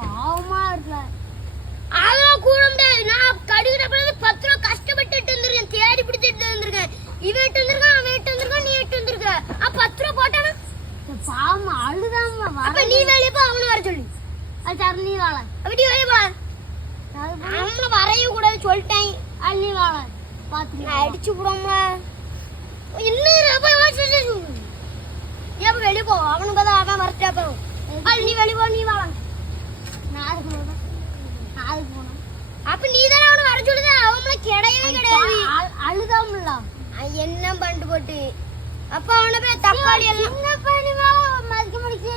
பாவமா இருக்கல. அதெல்லாம் கூட முடியாது. நான் கடிக்கிறப்ப 10 ரூபா கஷ்டப்பட்டு இருந்திருக்கேன், தேடி பிடிச்சிட்டு இருந்திருக்கேன். இவன் எட்டு வந்திருக்கான், அவன் எட்டு வந்திருக்கான், நீ எட்டு வந்திருக்க. 10 ரூபா போட்டானா பாவமா அழுதாம. அப்ப நீ வேலையை போ, அவனு வர சொல்லு. அது சரி, நீ வாழ அப்படி வேலையை போல அவங்கள வரைய கூடாது சொல்லிட்டேன். அது நீ வாழ பாத்து அடிச்சு விடாம இன்னும் ஏன் வெளியே போ, அவனுக்கு தான் அவன் வரட்டே போறோம். அது நீ வெளியே போ, நீ வாழ. நான் அதுக்கு போனேன். அப்ப நீ தானே அவனை வர சொல்லுத, அவங்கள கிடையவே கிடையாது. அழுதாமல என்ன பண்ணிட்டு போட்டு அப்ப அவனை போய் தக்காளி எல்லாம் மதிக்க முடிச்சு